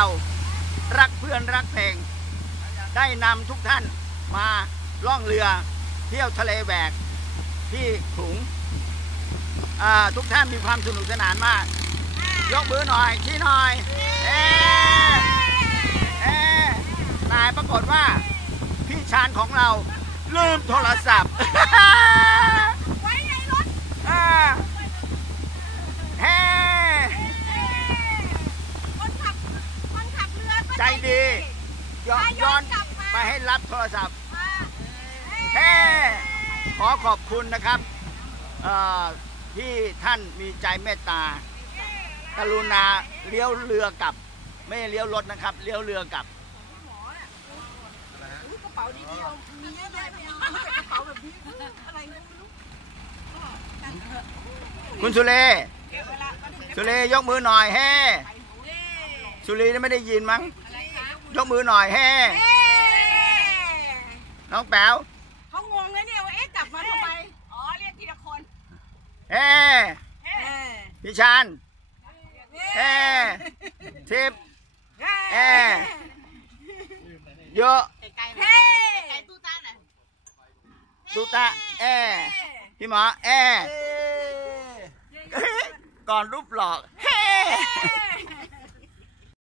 เรารักเพื่อนรักเพลงได้นำทุกท่านมาล่องเรือเที่ยวทะเลแหวกที่ขลุงทุกท่านมีความสนุกสนานมากยกมือหน่อยชี้หน่อยนายปรากฏว่าพี่ชานของเราลืมโทรศัพท์ไว้ในรถคนขับเรือใจดีย้อนไปให้รับโทรศัพท์ขอขอบคุณนะครับที่ท่านมีใจเมตตากรุณาเลี้ยวเรือกลับไม่เลี้ยวรถนะครับเลี้ยวเรือกลับกระเป๋าดีๆมีเยอะเลยไม่เอากระเป๋าแบบนี้อะไรไม่รู้คุณสุเลยกมือหน่อยสุรีไม่ได้ยินมั้งยกมือหน่อยน้องแป๋วเขางงเลยเนี่ยว่าเอ๊ะกลับมาทำไมอ๋อเรียกทีละคนพี่ชานทิพเยอะตูตาพี่หมอก่อนรูปหลอก